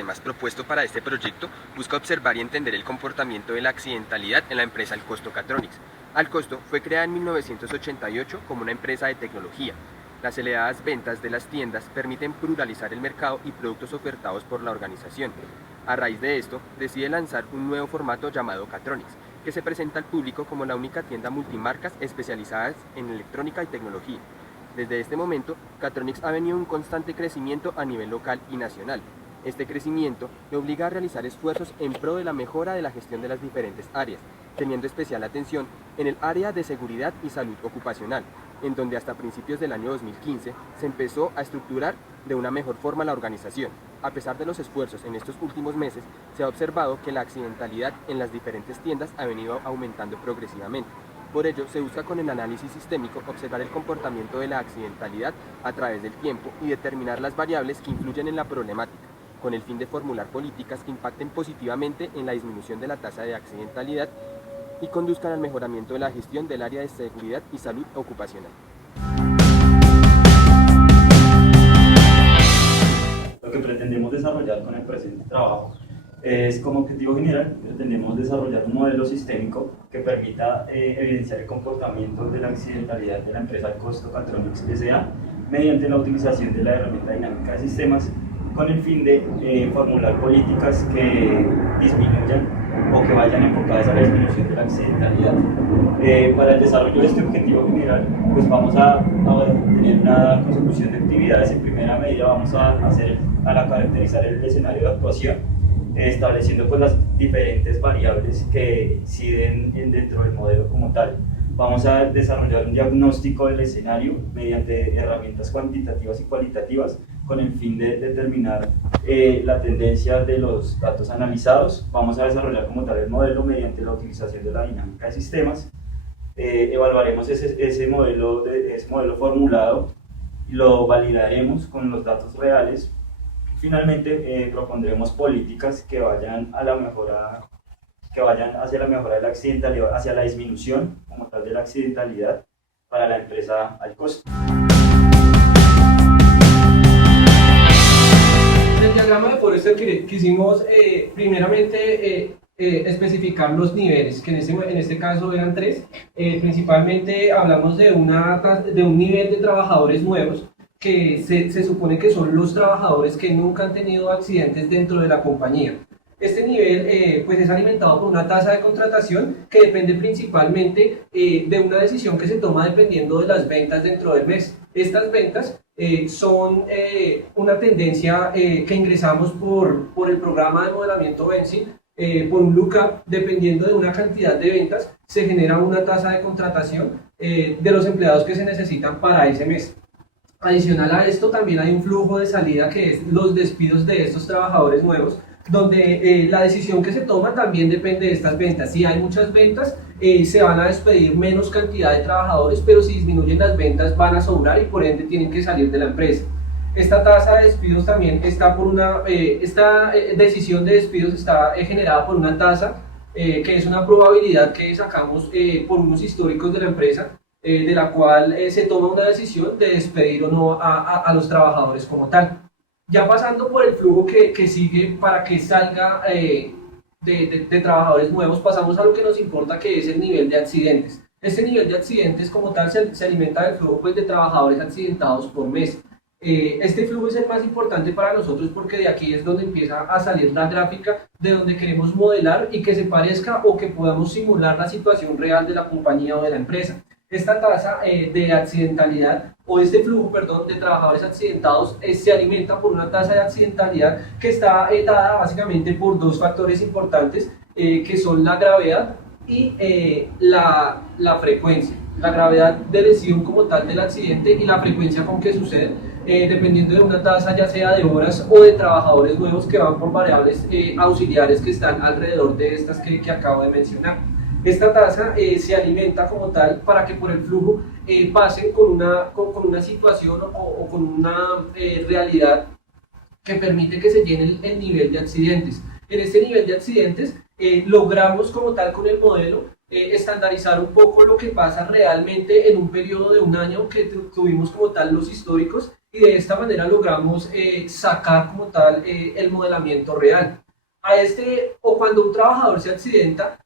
sistemas propuesto para este proyecto busca observar y entender el comportamiento de la accidentalidad en la empresa Alcosto Catronics. Alcosto fue creada en 1988 como una empresa de tecnología. Las elevadas ventas de las tiendas permiten pluralizar el mercado y productos ofertados por la organización. A raíz de esto, decide lanzar un nuevo formato llamado Catronics, que se presenta al público como la única tienda multimarcas especializadas en electrónica y tecnología. Desde este momento, Catronics ha venido un constante crecimiento a nivel local y nacional. Este crecimiento le obliga a realizar esfuerzos en pro de la mejora de la gestión de las diferentes áreas, teniendo especial atención en el área de seguridad y salud ocupacional, en donde hasta principios del año 2015 se empezó a estructurar de una mejor forma la organización. A pesar de los esfuerzos en estos últimos meses, se ha observado que la accidentalidad en las diferentes tiendas ha venido aumentando progresivamente. Por ello, se busca con el análisis sistémico observar el comportamiento de la accidentalidad a través del tiempo y determinar las variables que influyen en la problemática, con el fin de formular políticas que impacten positivamente en la disminución de la tasa de accidentalidad y conduzcan al mejoramiento de la gestión del área de seguridad y salud ocupacional. Lo que pretendemos desarrollar con el presente trabajo es, como objetivo general, pretendemos desarrollar un modelo sistémico que permita evidenciar el comportamiento de la accidentalidad de la empresa Alcosto Catronics S.A. mediante la utilización de la herramienta dinámica de sistemas, con el fin de formular políticas que disminuyan o que vayan enfocadas a la disminución de la accidentalidad. Para el desarrollo de este objetivo general, pues vamos a tener una consecución de actividades. En primera medida vamos a caracterizar el escenario de actuación, estableciendo pues las diferentes variables que inciden dentro del modelo como tal. Vamos a desarrollar un diagnóstico del escenario mediante herramientas cuantitativas y cualitativas, con el fin de determinar la tendencia de los datos analizados. Vamos a desarrollar como tal el modelo mediante la utilización de la dinámica de sistemas. Evaluaremos ese modelo formulado y lo validaremos con los datos reales. Finalmente, propondremos políticas que vayan hacia la mejora de la accidentalidad, hacia la disminución como tal de la accidentalidad para la empresa Alcosto. En el diagrama de Forrester quisimos primeramente especificar los niveles, que en este caso eran tres. Principalmente hablamos de un nivel de trabajadores nuevos, que se supone que son los trabajadores que nunca han tenido accidentes dentro de la compañía. Este nivel pues es alimentado por una tasa de contratación que depende principalmente de una decisión que se toma dependiendo de las ventas dentro del mes. Estas ventas son una tendencia que ingresamos por el programa de modelamiento Vensi, por un lookup. Dependiendo de una cantidad de ventas, se genera una tasa de contratación de los empleados que se necesitan para ese mes. Adicional a esto, también hay un flujo de salida, que es los despidos de estos trabajadores nuevos, donde la decisión que se toma también depende de estas ventas. Si hay muchas ventas, se van a despedir menos cantidad de trabajadores, pero si disminuyen las ventas van a sobrar y por ende tienen que salir de la empresa. Esta tasa de despidos también está por esta decisión de despidos está generada por una tasa que es una probabilidad que sacamos por unos históricos de la empresa, de la cual se toma una decisión de despedir o no a los trabajadores como tal. Ya pasando por el flujo que sigue para que salga de trabajadores nuevos, pasamos a lo que nos importa, que es el nivel de accidentes. Este nivel de accidentes como tal se alimenta del flujo pues, de trabajadores accidentados por mes. Este flujo es el más importante para nosotros porque de aquí es donde empieza a salir la gráfica de donde queremos modelar y que se parezca o que podamos simular la situación real de la compañía o de la empresa. Esta tasa de accidentalidad, o este flujo, perdón, de trabajadores accidentados se alimenta por una tasa de accidentalidad que está dada básicamente por dos factores importantes, que son la gravedad y la frecuencia. La gravedad de lesión como tal del accidente y la frecuencia con que sucede, dependiendo de una tasa ya sea de horas o de trabajadores nuevos, que van por variables auxiliares que están alrededor de estas que acabo de mencionar. Esta tasa se alimenta como tal para que por el flujo pasen con una situación o con una realidad que permite que se llene el nivel de accidentes. En este nivel de accidentes logramos como tal con el modelo estandarizar un poco lo que pasa realmente en un periodo de un año, que tuvimos como tal los históricos, y de esta manera logramos sacar como tal el modelamiento real. A este, o cuando un trabajador se accidenta,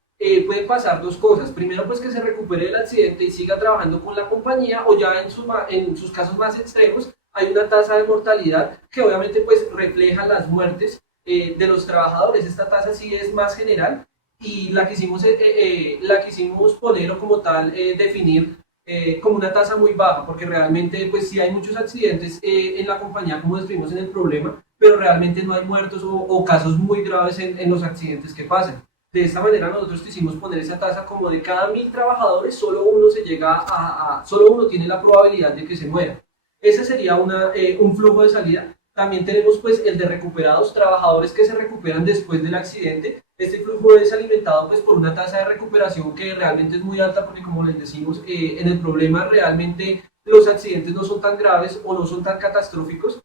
pueden pasar dos cosas. Primero, pues que se recupere del accidente y siga trabajando con la compañía, o ya en sus casos más extremos, hay una tasa de mortalidad que obviamente pues refleja las muertes de los trabajadores. Esta tasa sí es más general y la quisimos poner o como tal definir como una tasa muy baja, porque realmente pues sí hay muchos accidentes en la compañía, como describimos en el problema, pero realmente no hay muertos o casos muy graves en los accidentes que pasan. De esta manera nosotros quisimos poner esa tasa como de cada 1000 trabajadores, solo uno tiene la probabilidad de que se muera. Ese sería un flujo de salida. También tenemos pues el de recuperados, trabajadores que se recuperan después del accidente. Este flujo es alimentado pues por una tasa de recuperación que realmente es muy alta, porque como les decimos, en el problema realmente los accidentes no son tan graves o no son tan catastróficos,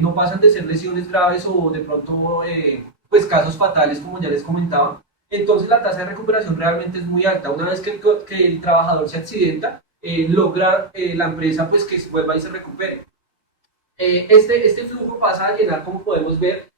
no pasan de ser lesiones graves o de pronto pues casos fatales, como ya les comentaba. Entonces la tasa de recuperación realmente es muy alta. Una vez que el trabajador se accidenta, logra la empresa pues que vuelva y se recupere. Este flujo pasa a llenar, como podemos ver,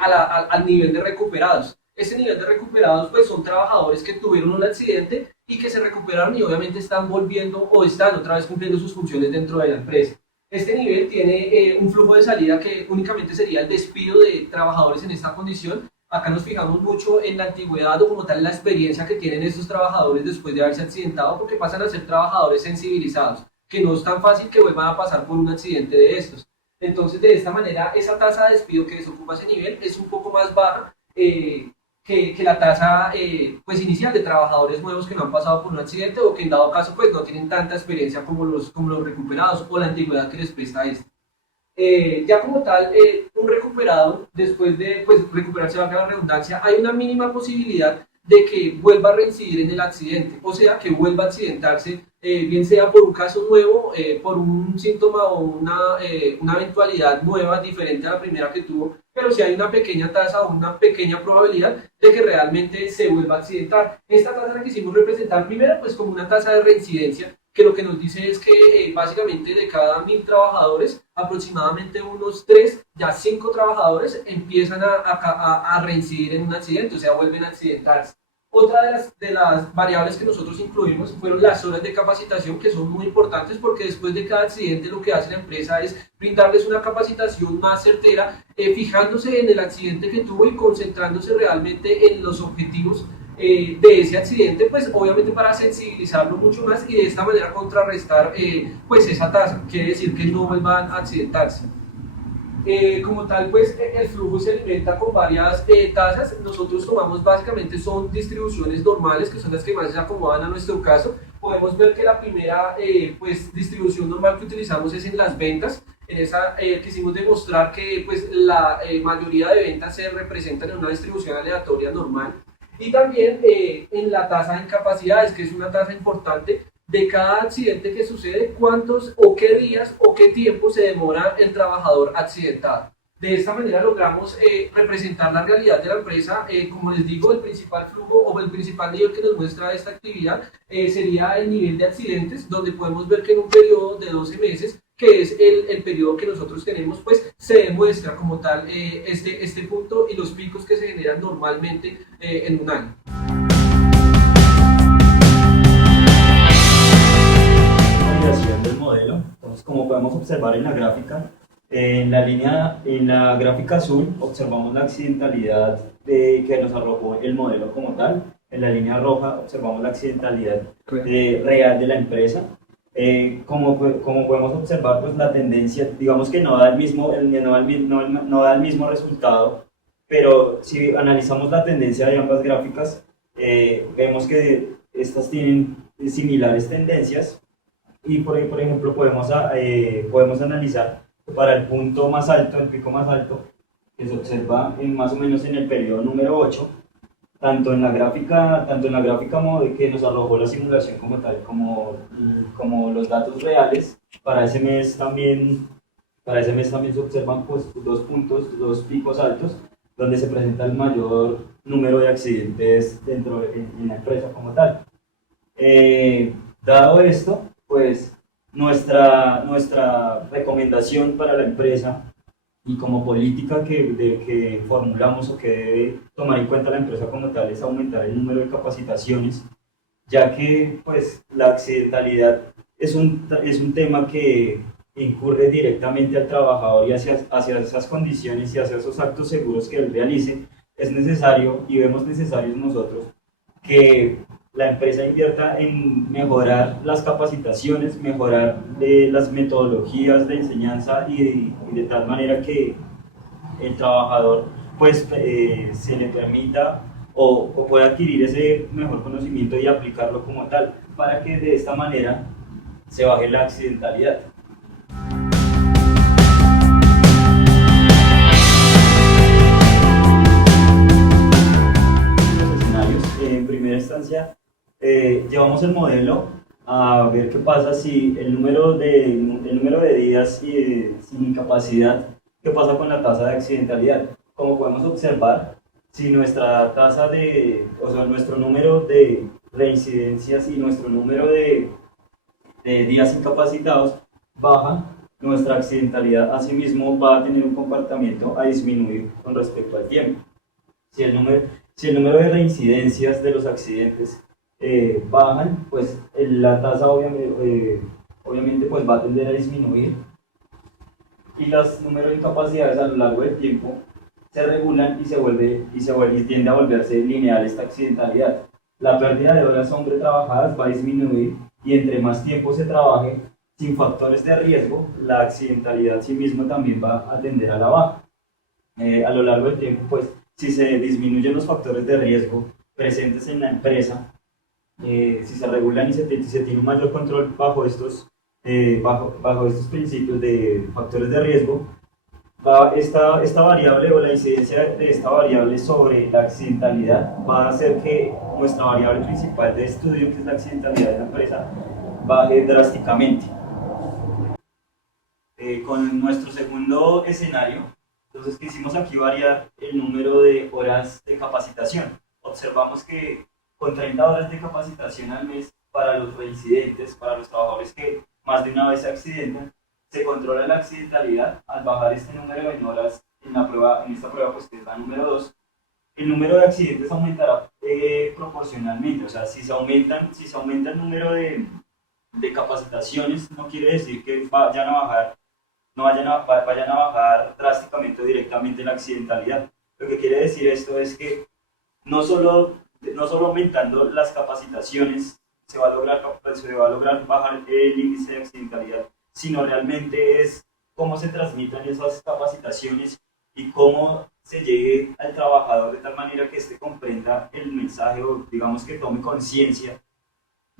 al nivel de recuperados. Este nivel de recuperados pues son trabajadores que tuvieron un accidente y que se recuperaron y obviamente están volviendo o están otra vez cumpliendo sus funciones dentro de la empresa. Este nivel tiene un flujo de salida que únicamente sería el despido de trabajadores en esta condición. Acá nos fijamos mucho en la antigüedad o como tal la experiencia que tienen estos trabajadores después de haberse accidentado, porque pasan a ser trabajadores sensibilizados, que no es tan fácil que vuelvan a pasar por un accidente de estos. Entonces, de esta manera, esa tasa de despido que desocupa ese nivel es un poco más baja que la tasa pues inicial de trabajadores nuevos que no han pasado por un accidente o que en dado caso pues no tienen tanta experiencia como los recuperados o la antigüedad que les presta esto. Ya como tal, un recuperado, después de pues, recuperarse, valga la redundancia, hay una mínima posibilidad de que vuelva a reincidir en el accidente, o sea, que vuelva a accidentarse, bien sea por un caso nuevo, por un síntoma o una eventualidad nueva, diferente a la primera que tuvo, pero si hay una pequeña tasa o una pequeña probabilidad de que realmente se vuelva a accidentar. Esta tasa la quisimos representar primero pues como una tasa de reincidencia, que lo que nos dice es que básicamente de cada 1000 trabajadores, aproximadamente unos 3, ya 5 trabajadores empiezan a reincidir en un accidente, o sea, vuelven a accidentarse. Otra de las variables que nosotros incluimos fueron las horas de capacitación, que son muy importantes porque después de cada accidente lo que hace la empresa es brindarles una capacitación más certera, fijándose en el accidente que tuvo y concentrándose realmente en los objetivos de ese accidente, pues obviamente para sensibilizarlo mucho más y de esta manera contrarrestar pues esa tasa, quiere decir que no vuelvan a accidentarse. Como tal, pues el flujo se alimenta con varias tasas. Nosotros tomamos básicamente son distribuciones normales, que son las que más se acomodan a nuestro caso. Podemos ver que la primera pues, distribución normal que utilizamos es en las ventas. En esa quisimos demostrar que pues, la mayoría de ventas se representan en una distribución aleatoria normal. Y también en la tasa de incapacidades, que es una tasa importante de cada accidente que sucede, cuántos o qué días o qué tiempo se demora el trabajador accidentado. De esta manera logramos representar la realidad de la empresa. Como les digo, el principal flujo o el principal nivel que nos muestra esta actividad sería el nivel de accidentes, donde podemos ver que en un periodo de 12 meses, que es el periodo que nosotros tenemos, pues se demuestra como tal este punto y los picos que se generan normalmente en un año. Del modelo. Entonces, como podemos observar en la gráfica, en la gráfica azul observamos la accidentalidad que nos arrojó el modelo como tal. En la línea roja observamos la accidentalidad real de la empresa. Como podemos observar, pues la tendencia, digamos que no da el mismo resultado, pero si analizamos la tendencia de ambas gráficas, vemos que estas tienen similares tendencias. Y por ejemplo podemos analizar para el punto más alto, el pico más alto, que se observa más o menos en el periodo número 8, tanto en la gráfica que nos arrojó la simulación como tal, como los datos reales. Para ese mes también se observan pues, dos picos altos, donde se presenta el mayor número de accidentes en la empresa como tal. Dado esto, pues nuestra recomendación para la empresa y como política que formulamos o que debe tomar en cuenta la empresa como tal es aumentar el número de capacitaciones, ya que pues la accidentalidad es un tema que incurre directamente al trabajador y hacia esas condiciones y hacia esos actos seguros que él realice. Es necesario y vemos necesarios nosotros que la empresa invierta en mejorar las capacitaciones, mejorar las metodologías de enseñanza y de tal manera que el trabajador pues se le permita o pueda adquirir ese mejor conocimiento y aplicarlo como tal, para que de esta manera se baje la accidentalidad. Los escenarios, en primera instancia, llevamos el modelo a ver qué pasa si el número de días sin incapacidad, qué pasa con la tasa de accidentalidad. Como podemos observar, si nuestra tasa o sea, nuestro número de reincidencias y nuestro número de días incapacitados baja, nuestra accidentalidad asimismo va a tener un comportamiento a disminuir con respecto al tiempo. Si el número de reincidencias de los accidentes bajan, pues la tasa obviamente pues va a tender a disminuir y los números de incapacidades a lo largo del tiempo se regulan y tiende a volverse lineal esta accidentalidad. La pérdida de horas hombre trabajadas va a disminuir y entre más tiempo se trabaje sin factores de riesgo, la accidentalidad en sí mismo también va a tender a la baja. A lo largo del tiempo, pues, si se disminuyen los factores de riesgo presentes en la empresa, si se regulan y se tiene un mayor control bajo estos principios de factores de riesgo, esta variable o la incidencia de esta variable sobre la accidentalidad va a hacer que nuestra variable principal de estudio, que es la accidentalidad de la empresa, baje drásticamente. Con nuestro segundo escenario, entonces quisimos aquí variar el número de horas de capacitación. Observamos que con 30 horas de capacitación al mes para los reincidentes, para los trabajadores que más de una vez se accidentan, se controla la accidentalidad al bajar este número en horas en esta prueba pues que es la número 2. El número de accidentes aumentará proporcionalmente, o sea, si se aumenta el número de capacitaciones, no quiere decir que vayan a bajar drásticamente o directamente la accidentalidad. Lo que quiere decir esto es que no solo aumentando las capacitaciones se va a lograr bajar el índice de accidentalidad, sino realmente es cómo se transmitan esas capacitaciones y cómo se llegue al trabajador de tal manera que éste comprenda el mensaje o digamos que tome conciencia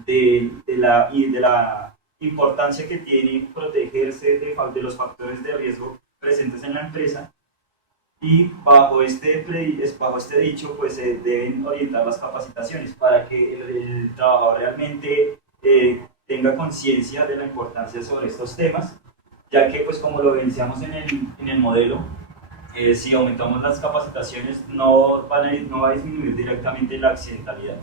de la importancia que tiene protegerse de los factores de riesgo presentes en la empresa. Y bajo este dicho, pues se deben orientar las capacitaciones para que el trabajador realmente tenga conciencia de la importancia sobre estos temas, ya que pues como lo evidenciamos en el modelo, si aumentamos las capacitaciones no va a disminuir directamente la accidentalidad.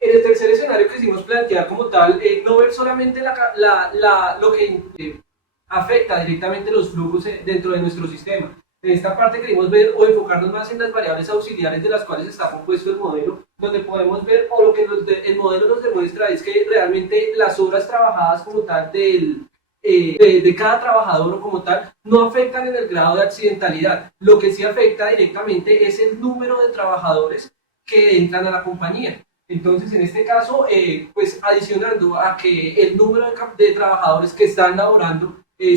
En el tercer escenario quisimos plantear como tal, no ver solamente lo que afecta directamente los flujos dentro de nuestro sistema. En esta parte queremos ver o enfocarnos más en las variables auxiliares de las cuales está compuesto el modelo, donde podemos ver, o lo que el modelo nos demuestra es que realmente las horas trabajadas como tal de cada trabajador o como tal no afectan en el grado de accidentalidad. Lo que sí afecta directamente es el número de trabajadores que entran a la compañía. Entonces, en este caso, pues adicionando a que el número de trabajadores que están laborando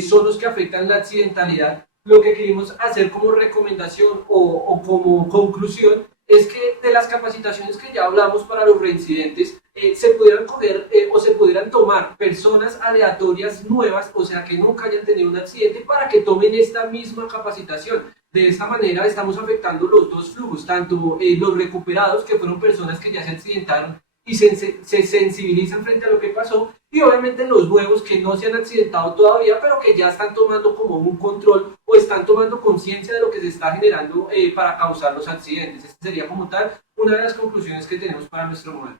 son los que afectan la accidentalidad, lo que queremos hacer como recomendación o como conclusión es que de las capacitaciones que ya hablamos para los reincidentes, se pudieran coger o se pudieran tomar personas aleatorias nuevas, o sea que nunca hayan tenido un accidente, para que tomen esta misma capacitación. De esta manera estamos afectando los dos flujos, tanto los recuperados, que fueron personas que ya se accidentaron y se sensibilizan frente a lo que pasó, y obviamente los nuevos que no se han accidentado todavía, pero que ya están tomando como un control o están tomando conciencia de lo que se está generando para causar los accidentes. Esta sería como tal una de las conclusiones que tenemos para nuestro modelo.